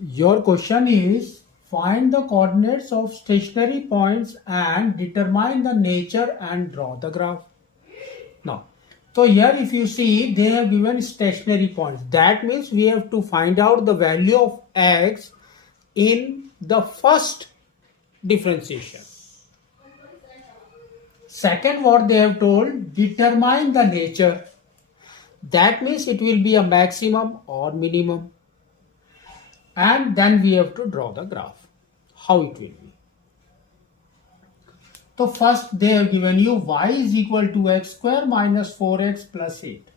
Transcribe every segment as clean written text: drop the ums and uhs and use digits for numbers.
Your question is find the coordinates of stationary points and determine the nature and draw the graph. Now, so here if you see they have given stationary points. That means we have to find out the value of x in the first differentiation. Second, what they have told, determine the nature. That means it will be a maximum or minimum. And then we have to draw the graph. How it will be. So first they have given you y is equal to x square minus 4x plus 8.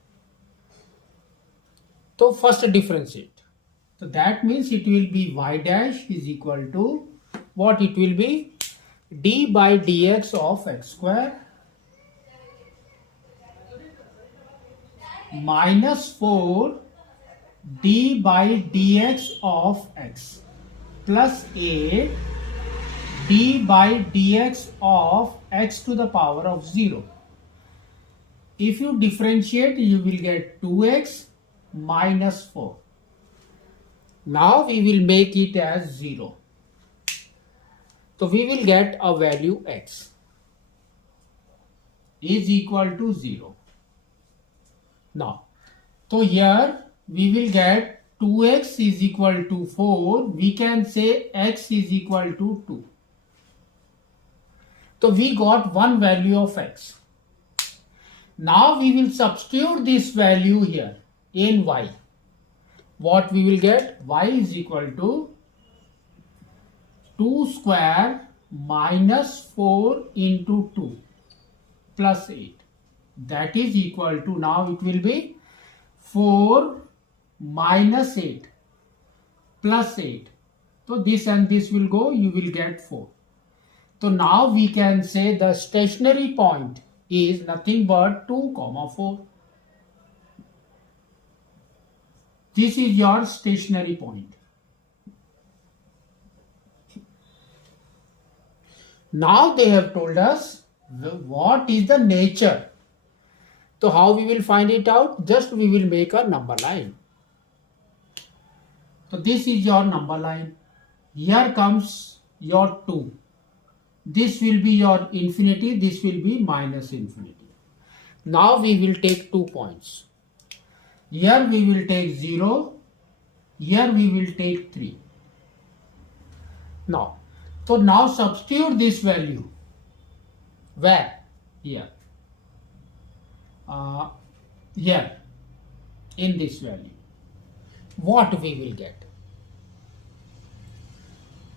So first differentiate. So that means it will be y dash is equal to what it will be? D by dx of x square minus 4 d by dx of x plus 8 d by dx of x to the power of 0. If you differentiate, you will get 2x minus 4. Now we will make it as 0. So we will get a value x is equal to 0. Now, so here we will get 2x is equal to 4. We can say x is equal to 2. So we got one value of x. Now we will substitute this value here in y. What we will get? Y is equal to 2 square minus 4 into 2 plus 8. That is equal to, now it will be 4 minus 8 plus 8. So this and this will go, you will get 4. So now we can say the stationary point is nothing but 2, 4. This is your stationary point. Now they have told us what is the nature. So how we will find it out? Just we will make a number line. So this is your number line. Here comes your 2. This will be your infinity. This will be minus infinity. Now we will take 2 points. Here we will take 0. Here we will take 3. Now, so now substitute this value. Where? Here. Here. In this value. What we will get?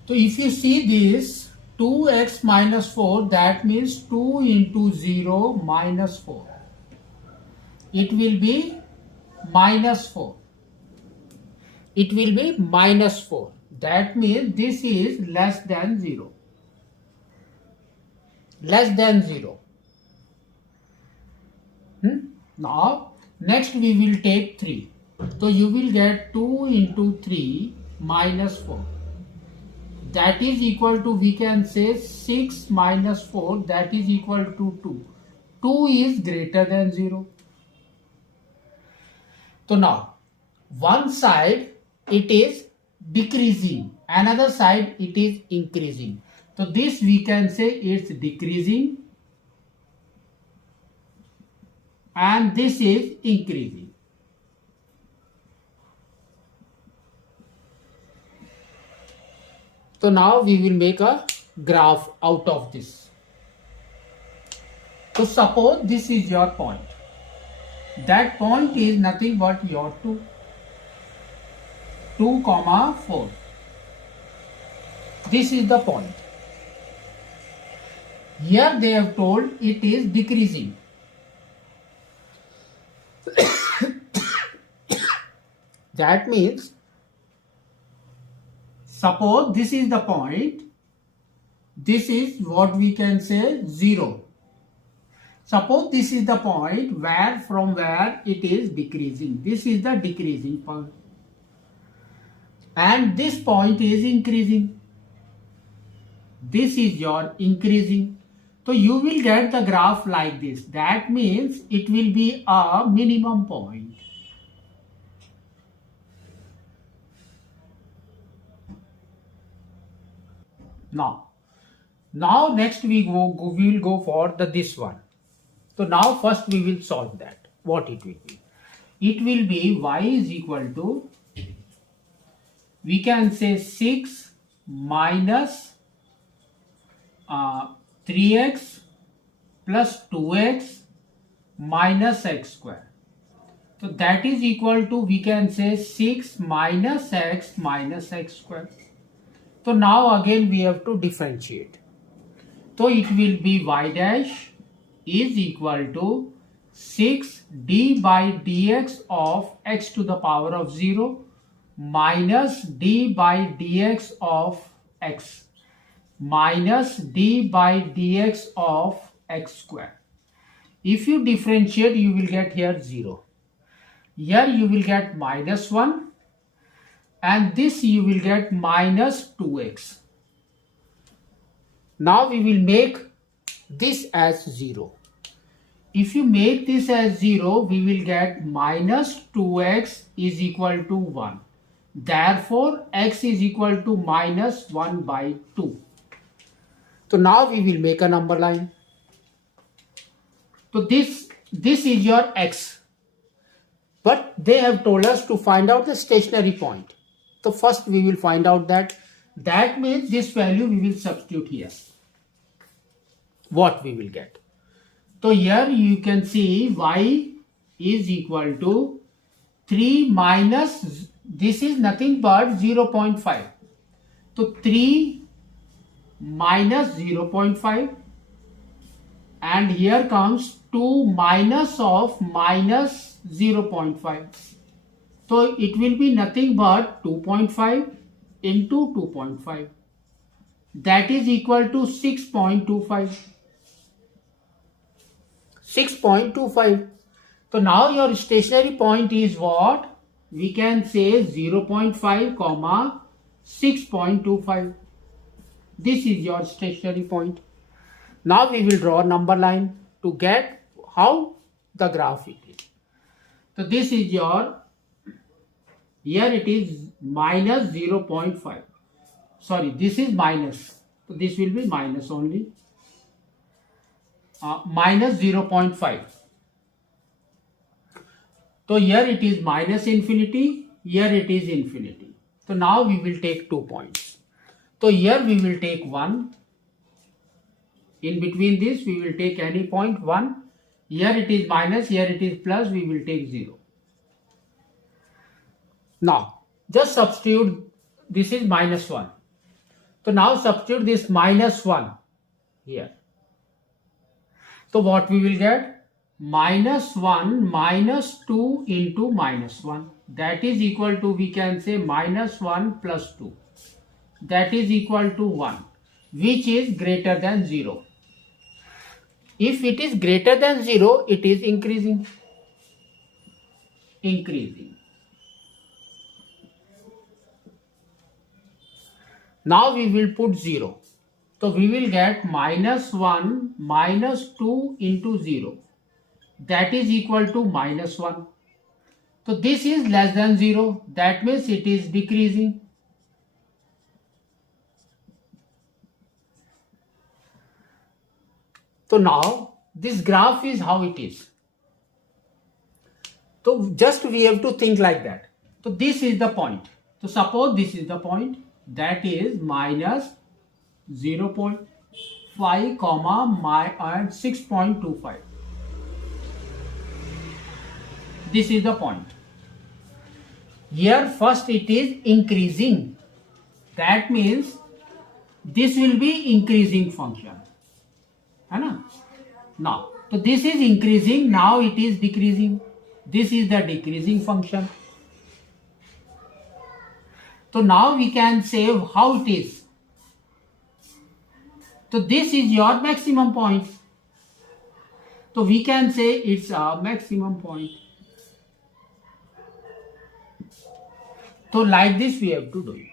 So if you see this 2x minus 4, that means 2 into 0 minus 4. It will be minus 4. It will be minus 4. That means this is less than 0. Less than 0. Now, next we will take 3. So you will get 2 into 3 minus 4. That is equal to, we can say 6 minus 4, that is equal to 2. 2 is greater than 0. So now, one side it is decreasing, another side it is increasing. So this we can say it's decreasing and this is increasing. So now we will make a graph out of this. So suppose this is your point. That point is nothing but your 2, 4. This is the point. Here they have told it is decreasing. That means, suppose this is the point, this is what we can say 0. Suppose this is the point where from where it is decreasing. This is the decreasing point. And this point is increasing. This is your increasing. So you will get the graph like this. That means it will be a minimum point. Now next we will go for this one. So now first we will solve that. What it will be? It will be y is equal to, we can say 6 minus 3x plus 2x minus x square. So that is equal to, we can say 6 minus x square. So now again we have to differentiate. So it will be y dash is equal to 6 d by dx of x to the power of 0 minus d by dx of x minus d by dx of x square. If you differentiate, you will get here 0. Here you will get minus 1 and this you will get minus 2x. Now we will make this as 0. If you make this as 0, we will get minus 2x is equal to 1. Therefore, x is equal to minus 1 by 2. So now we will make a number line. So this is your x. But they have told us to find out the stationary point. So first we will find out that. That means this value we will substitute here. What we will get? So here you can see y is equal to 3 minus, this is nothing but 0.5. So 3 minus 0.5 and here comes 2 minus of minus 0.5. So it will be nothing but 2.5 into 2.5. That is equal to 6.25. 6.25. So now your stationary point is what? We can say 0.5 comma 6.25. This is your stationary point. Now we will draw a number line to get how the graph it is. So this is your, here it is minus 0.5. Sorry, this is minus. So this will be minus only. Minus 0.5. So here it is minus infinity, here it is infinity. So now we will take 2 points. So here we will take 1. In between this we will take any point 1. Here it is minus, here it is plus, we will take 0. Now just substitute, this is minus 1. So now substitute this minus 1 here. So what we will get? Minus 1 minus 2 into minus 1. That is equal to, we can say minus 1 plus 2. That is equal to 1, which is greater than 0. If it is greater than 0, it is increasing. Now we will put 0. So we will get minus 1 minus 2 into 0. That is equal to minus 1. So this is less than 0. That means it is decreasing. So now this graph is how it is. So just we have to think like that. So this is the point. So suppose this is the point, that is minus 0.5 comma and 6.25. This is the point. Here first it is increasing. That means this will be increasing function. Now, so this is increasing, now it is decreasing. This is the decreasing function. So now we can say how it is. So this is your maximum point. So we can say it's a maximum point. So like this we have to do it.